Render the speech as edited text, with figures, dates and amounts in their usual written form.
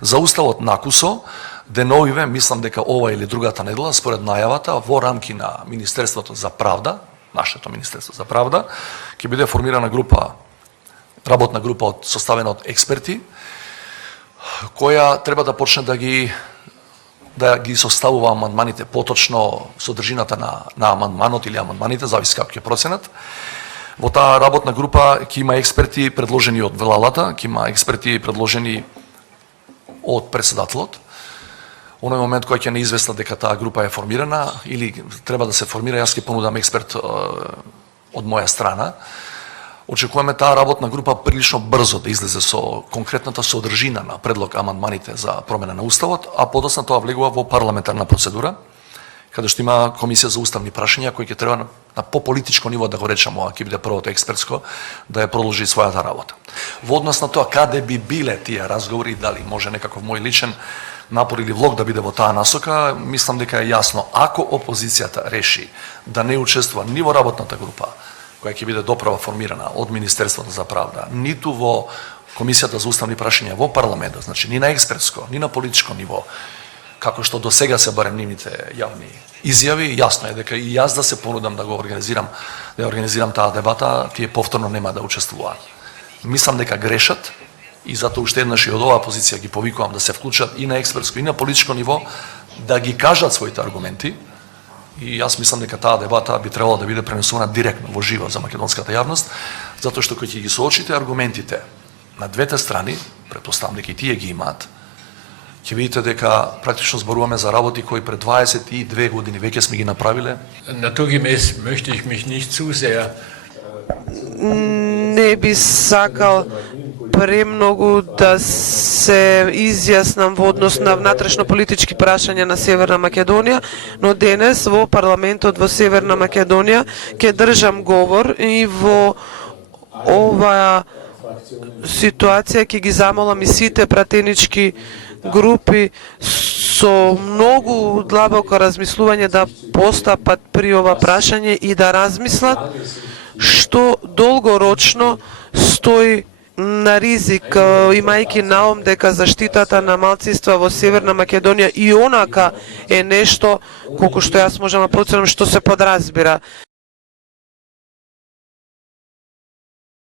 За уставот накусо, деновиве, мислам дека ова или другата недела, според најавата, во рамки на Министерството за правда, нашето Министерство за правда, ќе биде формирана група, работна група составена од експерти, која треба да почне да ги составува амандманите, поточно содржината на амандманот или амандманите, зависи како ќе проценат. Во таа работна група ќе има експерти предложени од Владата, ќе има експерти предложени од председателот. Оној момент кој ќе не известна дека таа група е формирана или треба да се формира, јас ќе понудам експерт од моја страна. Очекуваме таа работна група прилично брзо да излезе со конкретната содржина на предлог амандманите за промена на уставот, а подоцна тоа влегува во парламентарна процедура, каде што има комисија за уставни прашања кој ќе треба на пополитичко ниво, да го речам, ова ќе биде првото експертско, да ја продолжи својата работа. Во однос на тоа каде би биле тие разговори, дали може некаков мој личен напор или влог да биде во таа насока, мислам дека е јасно. Ако опозицијата реши да не учествува ни во работната група, која ќе биде доправа формирана од Министерството за правда, ниту во Комисијата за уставни прашања во парламентот, значи ни на експертско, ни на политичко ниво, како што до сега се барем нивните јавни изјави, јасно е дека и јас да се понудам да организирам таа дебата, тие повторно нема да учествуваат. Мислам дека грешат и затоа уште еднаш и од оваа позиција ги повикувам да се вклучат и на експертско и на политичко ниво, да ги кажат своите аргументи. И јас мислам дека таа дебата би требало да биде пренесувана директно во живо за македонската јавност, затоа што кога ќе ги соочите аргументите на двете страни, претпоставам дека и тие ги имаат, ќе видите дека практично зборуваме за работи кои пред 22 години веќе сме ги направиле. Naturgemäß möchte ich mich nicht zu sehr не би сакал премногу да се изјаснам во однос на внатрешно политички прашања на Северна Македонија, но денес во парламентот во Северна Македонија ќе држам говор и во оваа ситуација ќе ги замолам и сите пратенички групи со многу длабоко размислување да постапат при ова прашање и да размислат што долгорочно стои на ризик, имајќи на ум дека заштитата на малцинства во Северна Македонија и онака е нешто, колку што јас можам да проценам, што се подразбира.